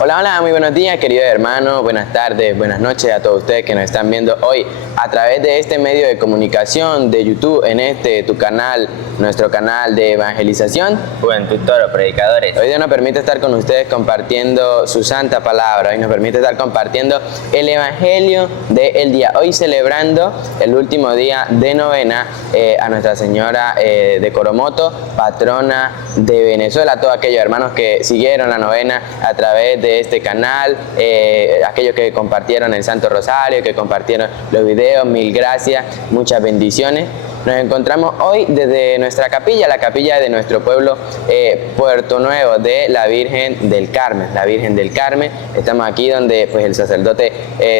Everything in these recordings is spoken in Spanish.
Hola, hola, muy buenos días, queridos hermanos, buenas tardes, buenas noches a todos ustedes que nos están viendo hoy a través de este medio de comunicación de YouTube, en tu canal, nuestro canal de evangelización. Juventud Toro, predicadores. Hoy Dios nos permite estar con ustedes compartiendo su santa palabra, hoy nos permite estar compartiendo el evangelio del día, hoy celebrando el último día de novena a Nuestra Señora de Coromoto, patrona de Venezuela, a todos aquellos hermanos que siguieron la novena a través de este canal, aquellos que compartieron el Santo Rosario, que compartieron los videos, mil gracias, muchas bendiciones. Nos encontramos hoy desde nuestra capilla, la capilla de nuestro pueblo Puerto Nuevo de la Virgen del Carmen. La Virgen del Carmen, estamos aquí donde pues, el sacerdote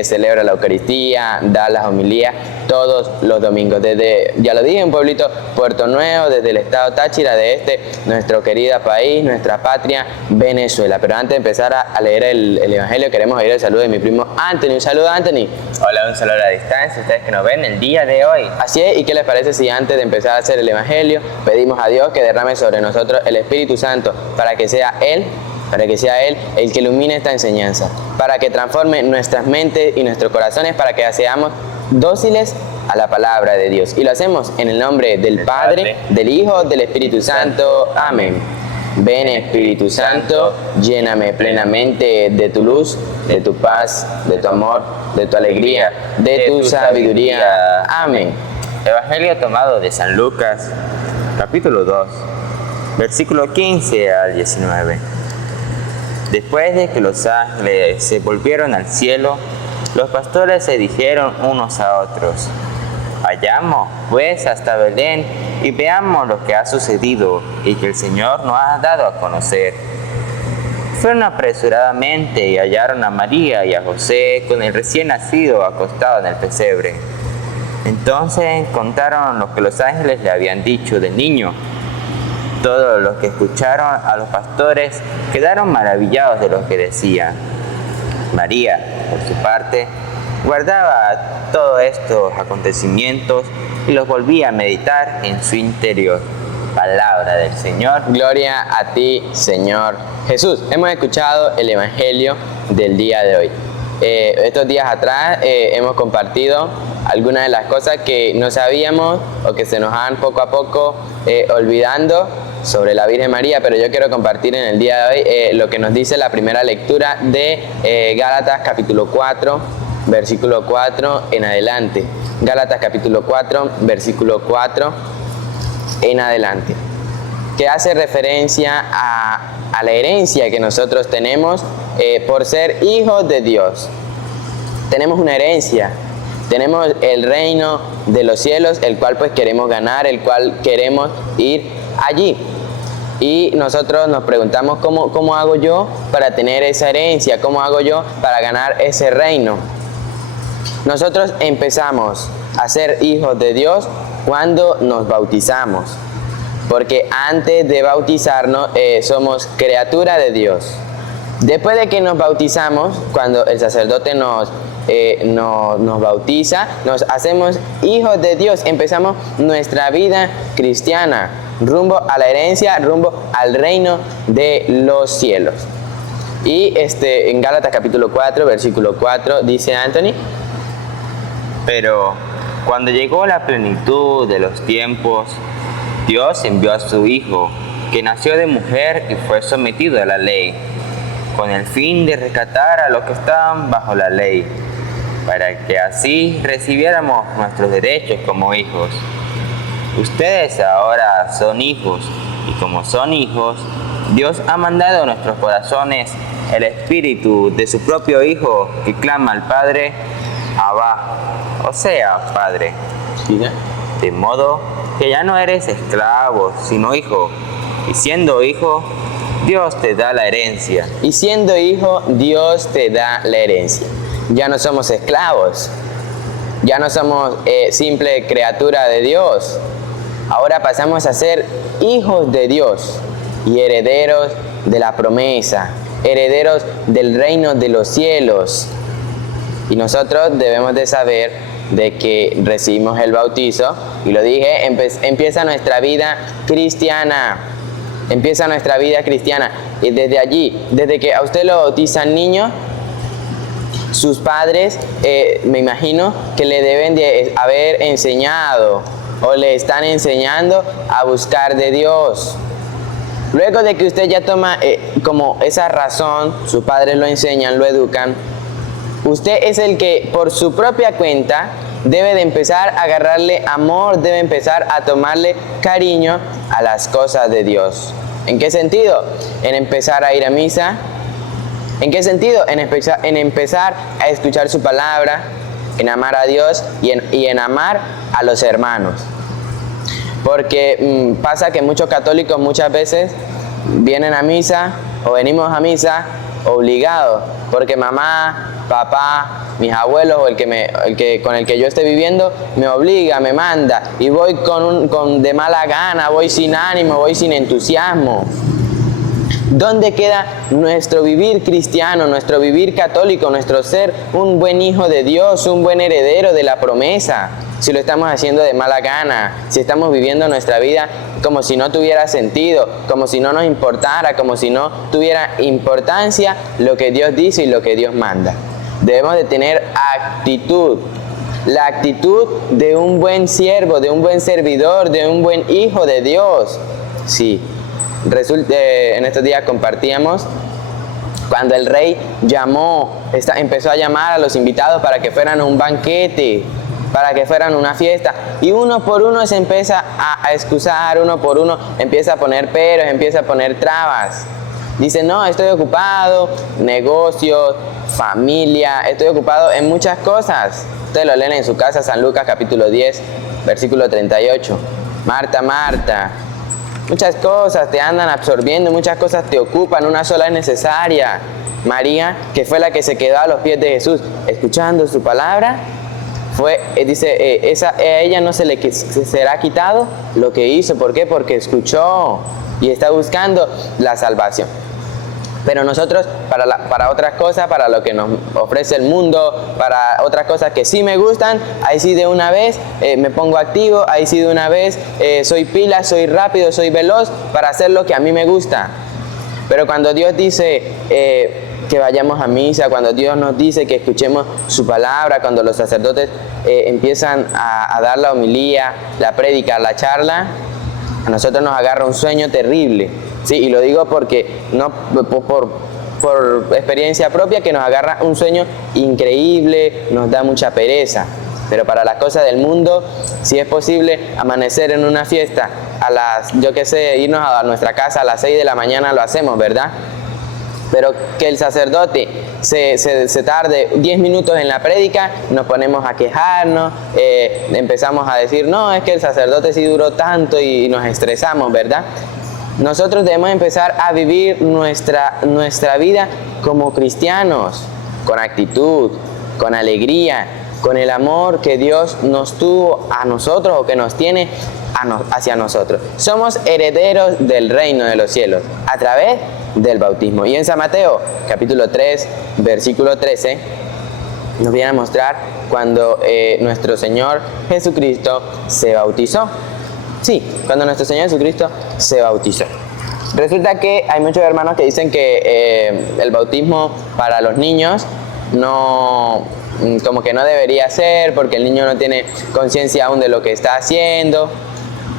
celebra la Eucaristía, da las homilías todos los domingos. Desde, ya lo dije, un pueblito Puerto Nuevo, desde el estado Táchira, de nuestro querido país, nuestra patria, Venezuela. Pero antes de empezar a leer el Evangelio, queremos oír el saludo de mi primo Anthony. Un saludo, Anthony. Hola, un saludo a la distancia, ustedes que nos ven el día de hoy. Así es, ¿y qué les parece si antes de empezar a hacer el Evangelio, pedimos a Dios que derrame sobre nosotros el Espíritu Santo para que sea Él el que ilumine esta enseñanza, para que transforme nuestras mentes y nuestros corazones, para que seamos dóciles a la palabra de Dios? Y lo hacemos en el nombre del Padre, del Hijo, del Espíritu Santo. Amén. Ven, Espíritu Santo, lléname plenamente de tu luz, de tu paz, de tu amor, de tu alegría, de tu sabiduría. Amén. Evangelio tomado de San Lucas, capítulo 2, versículo 15 al 19. Después de que los ángeles se volvieron al cielo, los pastores se dijeron unos a otros: vayamos pues hasta Belén y veamos lo que ha sucedido y que el Señor nos ha dado a conocer. Fueron apresuradamente y hallaron a María y a José con el recién nacido acostado en el pesebre. Entonces contaron lo que los ángeles le habían dicho del niño. Todos los que escucharon a los pastores quedaron maravillados de lo que decían. María, por su parte, guardaba todos estos acontecimientos y los volvía a meditar en su interior. Palabra del Señor. Gloria a ti, Señor Jesús. Hemos escuchado el Evangelio del día de hoy. Estos días atrás hemos compartido algunas de las cosas que no sabíamos o que se nos van poco a poco olvidando sobre la Virgen María, pero yo quiero compartir en el día de hoy lo que nos dice la primera lectura de Gálatas capítulo 4, versículo 4 en adelante. Gálatas capítulo 4, versículo 4 en adelante, que hace referencia a la herencia que nosotros tenemos por ser hijos de Dios. Tenemos una herencia, tenemos el reino de los cielos, el cual pues queremos ganar, el cual queremos ir allí. Y nosotros nos preguntamos ¿cómo hago yo para tener esa herencia? ¿Cómo hago yo para ganar ese reino? Nosotros empezamos a ser hijos de Dios cuando nos bautizamos, porque antes de bautizarnos somos criatura de Dios. Después de que nos bautizamos, cuando el sacerdote nos bautiza, nos hacemos hijos de Dios, empezamos nuestra vida cristiana, rumbo a la herencia, rumbo al reino de los cielos. Y en Gálatas capítulo 4, versículo 4, dice Anthony: pero cuando llegó la plenitud de los tiempos, Dios envió a su Hijo, que nació de mujer y fue sometido a la ley, con el fin de rescatar a los que estaban bajo la ley, para que así recibiéramos nuestros derechos como hijos. Ustedes ahora son hijos, y como son hijos, Dios ha mandado a nuestros corazones el espíritu de su propio Hijo, que clama al Padre: Abba, o sea, Padre. De modo que ya no eres esclavo, sino hijo, y siendo hijo, Dios te da la herencia. Y siendo hijo, Dios te da la herencia. Ya no somos esclavos, ya no somos simple criatura de Dios. Ahora pasamos a ser hijos de Dios y herederos de la promesa, herederos del reino de los cielos. Y nosotros debemos de saber de que recibimos el bautizo, y lo dije, empieza nuestra vida cristiana. empieza nuestra vida cristiana. Y desde allí, desde que a usted lo bautizan niño, sus padres, me imagino que le deben de haber enseñado o le están enseñando a buscar de Dios. Luego de que usted ya toma como esa razón, sus padres lo enseñan, lo educan, usted es el que por su propia cuenta debe de empezar a agarrarle amor, debe empezar a tomarle cariño a las cosas de Dios. ¿En qué sentido? En empezar a ir a misa. ¿En qué sentido? En empezar a escuchar su palabra, en amar a Dios y en amar a los hermanos. Porque pasa que muchos católicos muchas veces vienen a misa o venimos a misa obligados, porque mamá, papá, mis abuelos o con el que yo esté viviendo me obliga, me manda, y voy de mala gana, voy sin ánimo, voy sin entusiasmo. ¿Dónde queda nuestro vivir cristiano, nuestro vivir católico, nuestro ser un buen hijo de Dios, un buen heredero de la promesa? Si lo estamos haciendo de mala gana, si estamos viviendo nuestra vida como si no tuviera sentido, como si no nos importara, como si no tuviera importancia lo que Dios dice y lo que Dios manda. Debemos de tener actitud, la actitud de un buen siervo, de un buen servidor, de un buen hijo de Dios. Sí. En estos días compartíamos cuando el rey empezó a llamar a los invitados para que fueran a un banquete, para que fueran a una fiesta, y uno por uno se empieza a excusar, uno por uno empieza a poner peros, empieza a poner trabas. Dice, no, estoy ocupado, negocios, familia, estoy ocupado en muchas cosas. Ustedes lo leen en su casa, San Lucas capítulo 10, versículo 38. Marta, Marta, muchas cosas te andan absorbiendo, muchas cosas te ocupan, una sola es necesaria. María, que fue la que se quedó a los pies de Jesús, escuchando su palabra, a ella no se le será quitado lo que hizo. ¿Por qué? Porque escuchó y está buscando la salvación. Pero nosotros, para otras cosas, para lo que nos ofrece el mundo, para otras cosas que sí me gustan, ahí sí de una vez me pongo activo, ahí sí de una vez soy pila, soy rápido, soy veloz para hacer lo que a mí me gusta. Pero cuando Dios dice que vayamos a misa, cuando Dios nos dice que escuchemos su palabra, cuando los sacerdotes empiezan a dar la homilía, la prédica, la charla, a nosotros nos agarra un sueño terrible. Sí, y lo digo porque no por experiencia propia, que nos agarra un sueño increíble, nos da mucha pereza. Pero para las cosas del mundo, si es posible amanecer en una fiesta irnos a nuestra casa a las 6 de la mañana, lo hacemos, ¿verdad? Pero que el sacerdote se tarde 10 minutos en la prédica, nos ponemos a quejarnos, empezamos a decir, no, es que el sacerdote sí duró tanto y nos estresamos, ¿verdad? Nosotros debemos empezar a vivir nuestra vida como cristianos, con actitud, con alegría, con el amor que Dios nos tuvo a nosotros o que nos tiene hacia nosotros. Somos herederos del reino de los cielos a través del bautismo. Y en San Mateo, capítulo 3, versículo 13, nos viene a mostrar cuando nuestro Señor Jesucristo se bautizó. Sí, cuando nuestro Señor Jesucristo se bautizó. Resulta que hay muchos hermanos que dicen que el bautismo para los niños como que no debería ser, porque el niño no tiene conciencia aún de lo que está haciendo.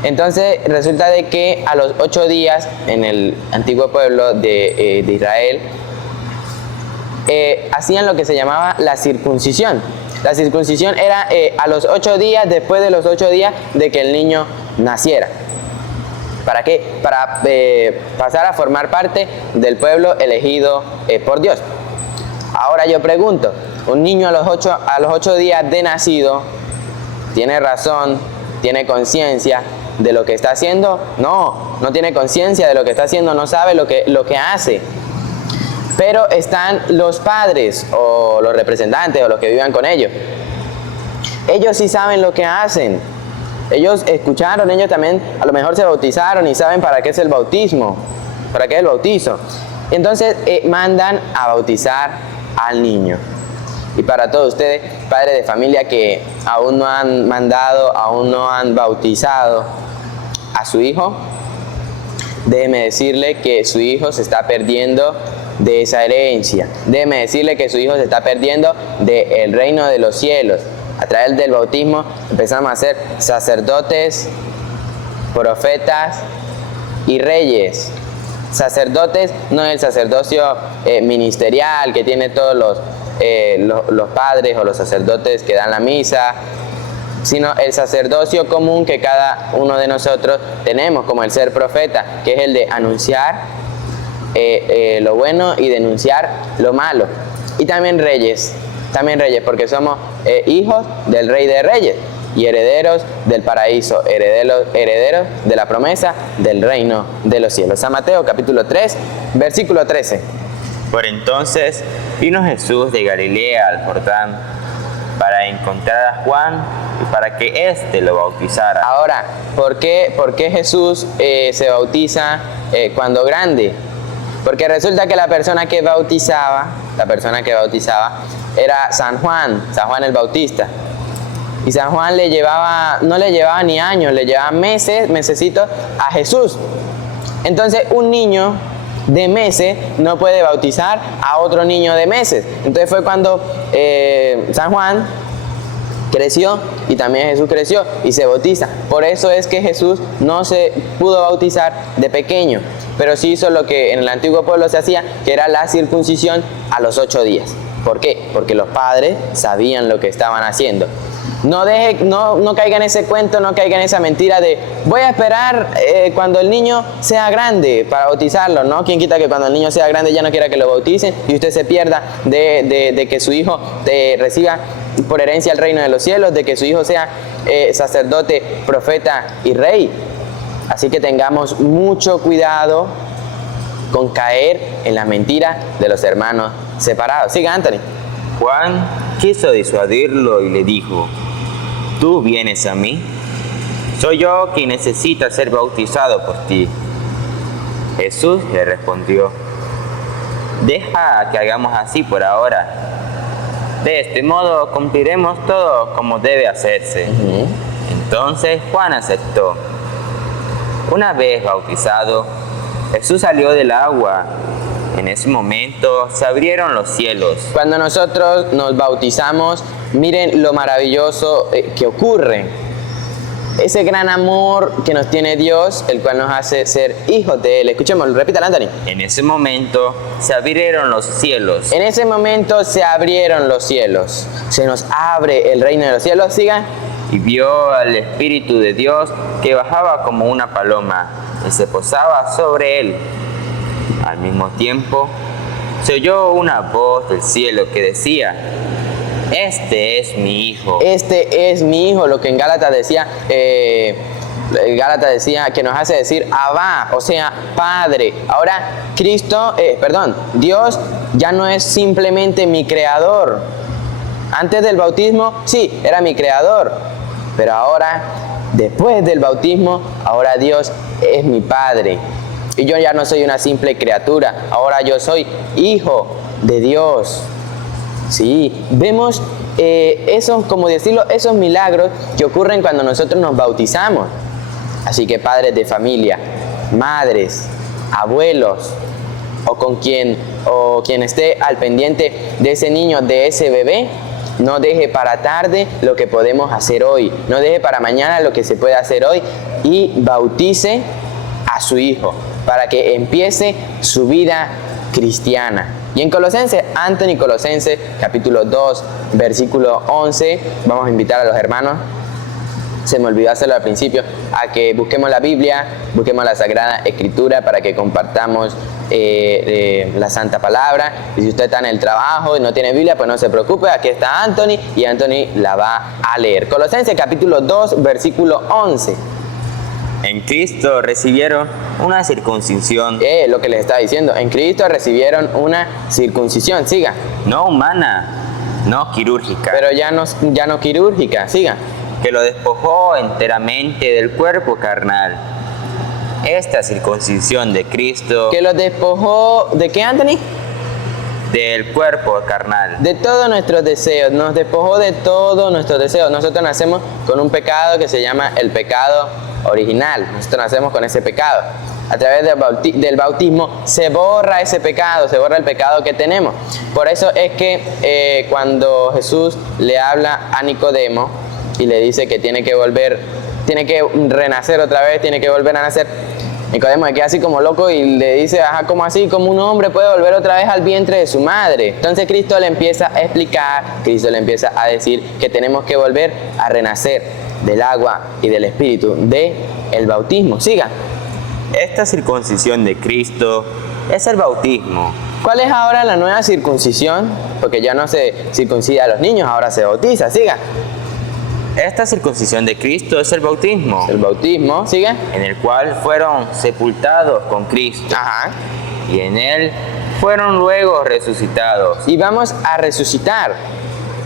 Entonces resulta de que a los 8 días en el antiguo pueblo de Israel hacían lo que se llamaba la circuncisión. La circuncisión era a los 8 días, después de los 8 días de que el niño naciera. ¿Para qué? Para pasar a formar parte del pueblo elegido por Dios. Ahora yo pregunto, ¿un niño a los 8 días de nacido tiene razón, tiene conciencia de lo que está haciendo? No tiene conciencia de lo que está haciendo, no sabe lo que hace. Pero están los padres o los representantes o los que vivan con ellos. Ellos sí saben lo que hacen. Ellos escucharon, ellos también a lo mejor se bautizaron y saben para qué es el bautismo, para qué es el bautizo. Entonces mandan a bautizar al niño. Y para todos ustedes, padres de familia que aún no han mandado, aún no han bautizado a su hijo, déjeme decirle que su hijo se está perdiendo de esa herencia. Déjeme decirle que su hijo se está perdiendo del reino de los cielos. A través del bautismo empezamos a ser sacerdotes, profetas y reyes. Sacerdotes no es el sacerdocio ministerial que tiene todos los padres o los sacerdotes que dan la misa, sino el sacerdocio común que cada uno de nosotros tenemos, como el ser profeta, que es el de anunciar lo bueno y denunciar lo malo. Y también reyes, porque somos hijos del Rey de Reyes y herederos del paraíso, herederos de la promesa del reino de los cielos. San Mateo capítulo 3, versículo 13. Por entonces vino Jesús de Galilea al Jordán para encontrar a Juan y para que éste lo bautizara. Ahora, ¿por qué Jesús se bautiza cuando grande? Porque resulta que la persona que bautizaba era San Juan el Bautista. Y San Juan no le llevaba ni años, le llevaba mesecitos a Jesús. Entonces un niño de meses no puede bautizar a otro niño de meses. Entonces fue cuando San Juan creció y también Jesús creció y se bautiza. Por eso es que Jesús no se pudo bautizar de pequeño, pero sí hizo lo que en el antiguo pueblo se hacía, que era la circuncisión a los 8 días. ¿Por qué? Porque los padres sabían lo que estaban haciendo. No caiga en ese cuento, no caiga en esa mentira de voy a esperar cuando el niño sea grande para bautizarlo, ¿no? ¿Quién quita que cuando el niño sea grande ya no quiera que lo bauticen y usted se pierda de que su hijo reciba por herencia el reino de los cielos, de que su hijo sea sacerdote, profeta y rey? Así que tengamos mucho cuidado con caer en la mentira de los hermanos separados. Siga, Anthony. Juan quiso disuadirlo y le dijo: ¿tú vienes a mí? Soy yo quien necesita ser bautizado por ti. Jesús le respondió: deja que hagamos así por ahora. De este modo cumpliremos todo como debe hacerse. Entonces Juan aceptó. Una vez bautizado, Jesús salió del agua. En ese momento se abrieron los cielos. Cuando nosotros nos bautizamos, miren lo maravilloso que ocurre. Ese gran amor que nos tiene Dios, el cual nos hace ser hijos de Él. Escuchemos, repítalo, Anthony. En ese momento se abrieron los cielos. En ese momento se abrieron los cielos. Se nos abre el reino de los cielos. Siga. Y vio al Espíritu de Dios que bajaba como una paloma y se posaba sobre él. Al mismo tiempo, se oyó una voz del cielo que decía: este es mi hijo. Este es mi hijo, lo que en Gálatas decía, que nos hace decir Abba, o sea, Padre. Ahora, Dios ya no es simplemente mi creador. Antes del bautismo, sí, era mi creador. Pero ahora, después del bautismo, ahora Dios es mi Padre. Y yo ya no soy una simple criatura, ahora yo soy hijo de Dios. Sí, vemos esos milagros que ocurren cuando nosotros nos bautizamos. Así que padres de familia, madres, abuelos, o quien esté al pendiente de ese niño, de ese bebé, no deje para tarde lo que podemos hacer hoy, no deje para mañana lo que se puede hacer hoy y bautice a su hijo para que empiece su vida cristiana. Y en Colosenses, Colosenses capítulo 2, versículo 11, vamos a invitar a los hermanos, se me olvidó hacerlo al principio, a que busquemos la Biblia, busquemos la Sagrada Escritura para que compartamos la Santa Palabra. Y si usted está en el trabajo y no tiene Biblia, pues no se preocupe, aquí está Anthony y Anthony la va a leer. Colosenses capítulo 2, versículo 11. En Cristo recibieron una circuncisión. Lo que les estaba diciendo, en Cristo recibieron una circuncisión, siga. No humana, no quirúrgica. Pero ya no quirúrgica, siga. Que lo despojó enteramente del cuerpo carnal. Esta circuncisión de Cristo. Que lo despojó, ¿de qué, Anthony? Del cuerpo carnal. De todos nuestros deseos, nos despojó de todos nuestros deseos. Nosotros nacemos con un pecado que se llama el pecado original. Nosotros nacemos con ese pecado. A través del bautismo se borra ese pecado, se borra el pecado que tenemos. Por eso es que cuando Jesús le habla a Nicodemo y le dice que tiene que volver, tiene que renacer otra vez, tiene que volver a nacer, Nicodemo se queda así como loco y le dice, ajá, ¿cómo así? ¿Cómo un hombre puede volver otra vez al vientre de su madre? Entonces Cristo le empieza a explicar, Cristo le empieza a decir que tenemos que volver a renacer del agua y del espíritu, del bautismo. Siga. Esta circuncisión de Cristo es el bautismo. ¿Cuál es ahora la nueva circuncisión? Porque ya no se circuncida a los niños, ahora se bautiza. Siga. Esta circuncisión de Cristo es el bautismo, El bautismo, sigue. en el cual fueron sepultados con Cristo Ajá. y en él fueron luego resucitados. Y vamos a resucitar,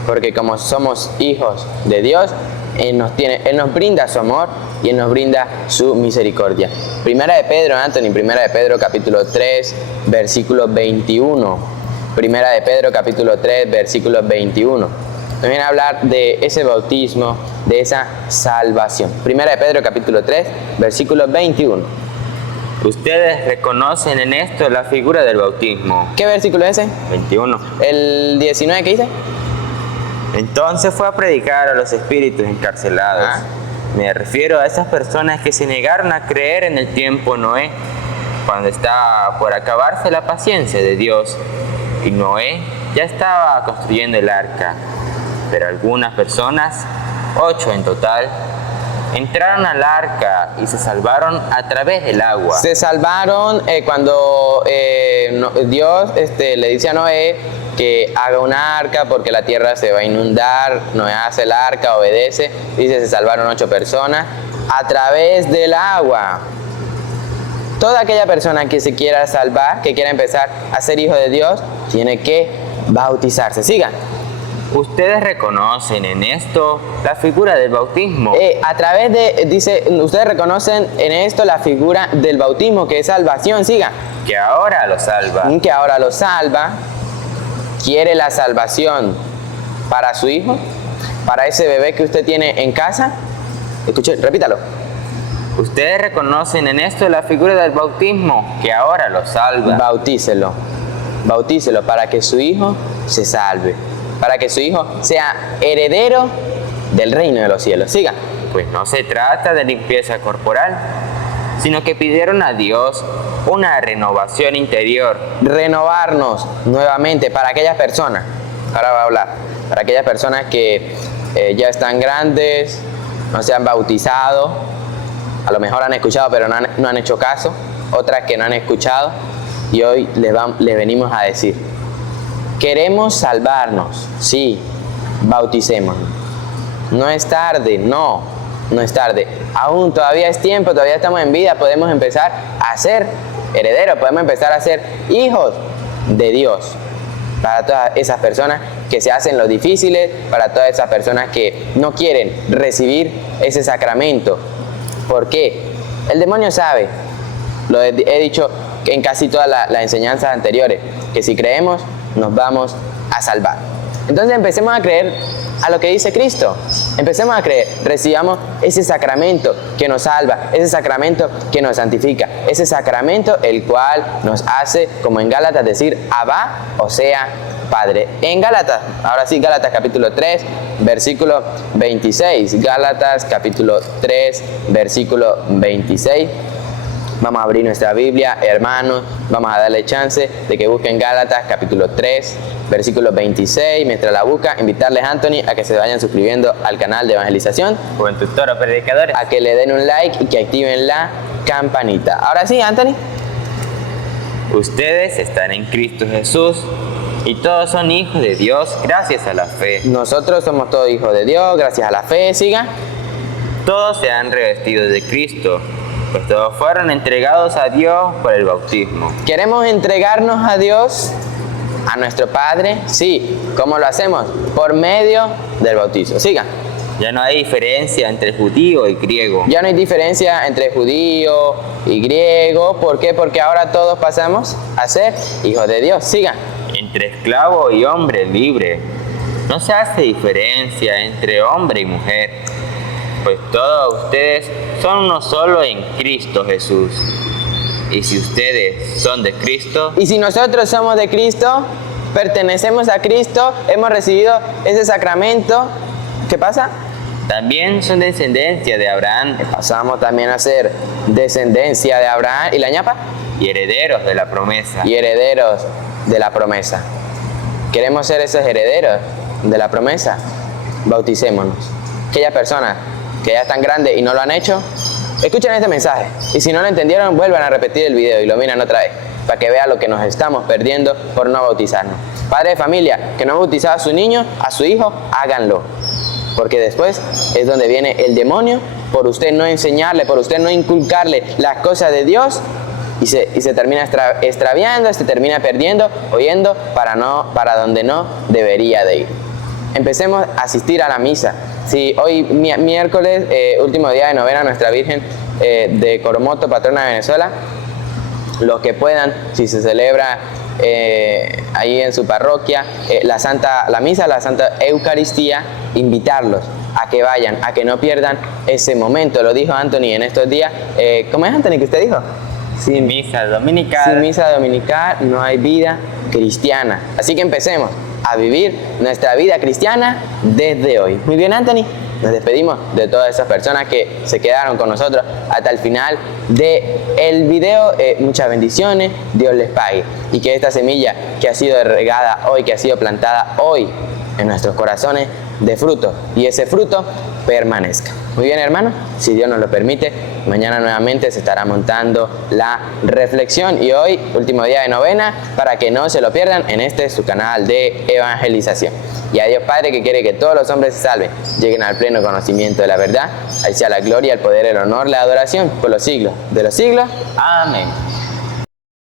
porque como somos hijos de Dios, Él nos brinda su amor y Él nos brinda su misericordia. Primera de Pedro, Anthony, Primera de Pedro capítulo 3, versículo 21. Primera de Pedro capítulo 3, versículo 21. Nos viene a hablar de ese bautismo, de esa salvación. Primera de Pedro capítulo 3, versículo 21. Ustedes reconocen en esto la figura del bautismo. ¿Qué versículo es ese? 21. ¿El 19 qué dice? Entonces fue a predicar a los espíritus encarcelados. Ah. Me refiero a esas personas que se negaron a creer en el tiempo Noé, cuando estaba por acabarse la paciencia de Dios, y Noé ya estaba construyendo el arca. Pero algunas personas, 8 en total, entraron al arca y se salvaron a través del agua. Se salvaron cuando Dios le dice a Noé que haga un arca porque la tierra se va a inundar. Noé hace el arca, obedece, dice se salvaron 8 personas a través del agua. Toda aquella persona que se quiera salvar, que quiera empezar a ser hijo de Dios, tiene que bautizarse. Sigan. Ustedes reconocen en esto la figura del bautismo. A través de, dice, ustedes reconocen en esto la figura del bautismo, que es salvación. Siga. Que ahora lo salva. Que ahora lo salva. Quiere la salvación para su hijo, para ese bebé que usted tiene en casa. Escuche, repítalo. Ustedes reconocen en esto la figura del bautismo, que ahora lo salva. Bautícelo. Bautícelo para que su hijo se salve, para que su hijo sea heredero del reino de los cielos. Siga. Pues no se trata de limpieza corporal, sino que pidieron a Dios una renovación interior. Renovarnos nuevamente para aquellas personas, ahora va a hablar, para aquellas personas que ya están grandes, no se han bautizado, a lo mejor han escuchado pero no han hecho caso, otras que no han escuchado, y hoy les venimos a decir, queremos salvarnos, sí, bauticémonos. No es tarde, no es tarde. Aún todavía es tiempo, todavía estamos en vida, podemos empezar a ser herederos, podemos empezar a ser hijos de Dios. Para todas esas personas que se hacen los difíciles, para todas esas personas que no quieren recibir ese sacramento. ¿Por qué? El demonio sabe, lo he dicho en casi todas las enseñanzas anteriores, que si creemos nos vamos a salvar. Entonces empecemos a creer a lo que dice Cristo. Empecemos a creer, recibamos ese sacramento que nos salva, ese sacramento que nos santifica, ese sacramento el cual nos hace, como en Gálatas, decir Abba, o sea, Padre. En Gálatas, ahora sí, Gálatas capítulo 3, versículo 26. Gálatas capítulo 3, versículo 26. Vamos a abrir nuestra Biblia, hermanos, vamos a darle chance de que busquen Gálatas capítulo 3, versículo 26. Mientras la busca, invitarles, Anthony, a que se vayan suscribiendo al canal de evangelización, Juventud Toro Predicadores, a que le den un like y que activen la campanita. Ahora sí, Anthony. Ustedes están en Cristo Jesús y todos son hijos de Dios gracias a la fe. Nosotros somos todos hijos de Dios gracias a la fe. Siga. Todos se han revestido de Cristo, pues todos fueron entregados a Dios por el bautismo. ¿Queremos entregarnos a Dios, a nuestro Padre? Sí. ¿Cómo lo hacemos? Por medio del bautizo. Siga. Ya no hay diferencia entre judío y griego. Ya no hay diferencia entre judío y griego. ¿Por qué? Porque ahora todos pasamos a ser hijos de Dios. Siga. Entre esclavo y hombre libre. No se hace diferencia entre hombre y mujer, pues todos ustedes son uno solo en Cristo Jesús. Y si ustedes son de Cristo, Y si nosotros somos de Cristo, pertenecemos a Cristo, hemos recibido ese sacramento, ¿qué pasa? también son descendencia de Abraham Pasamos también a ser descendencia de Abraham y la ñapa y herederos de la promesa. y herederos de la promesa. ¿Queremos ser esos herederos de la promesa? Bauticémonos. Aquellas personas que ya están grandes y no lo han hecho, escuchen este mensaje. Y si no lo entendieron, vuelvan a repetir el video y lo miran otra vez, para que vean lo que nos estamos perdiendo por no bautizarnos. Padre de familia que no ha bautizado a su niño, a su hijo, háganlo. Porque después es donde viene el demonio, por usted no enseñarle, por usted no inculcarle las cosas de Dios, y se termina extraviando, se termina perdiendo, oyendo para donde no debería de ir. Empecemos a asistir a la misa. Si hoy miércoles, último día de novena, Nuestra Virgen de Coromoto, patrona de Venezuela, los que puedan, si se celebra ahí en su parroquia la misa, la Santa Eucaristía, invitarlos a que vayan, a que no pierdan ese momento. Lo dijo Anthony en estos días. ¿Cómo es, Anthony, que usted dijo? Sin misa dominical. Sin misa dominical no hay vida cristiana. Así que empecemos a vivir nuestra vida cristiana desde hoy. Muy bien, Anthony. Nos despedimos de todas esas personas que se quedaron con nosotros hasta el final del video. Muchas bendiciones, Dios les pague. Y que esta semilla que ha sido regada hoy, que ha sido plantada hoy en nuestros corazones, dé fruto. Y ese fruto permanezca. Muy bien, hermano. Si Dios nos lo permite, mañana nuevamente se estará montando la reflexión. Y hoy, último día de novena, para que no se lo pierdan en su canal de evangelización. Y a Dios Padre, que quiere que todos los hombres se salven, lleguen al pleno conocimiento de la verdad. Ahí sea la gloria, el poder, el honor, la adoración por los siglos de los siglos. Amén.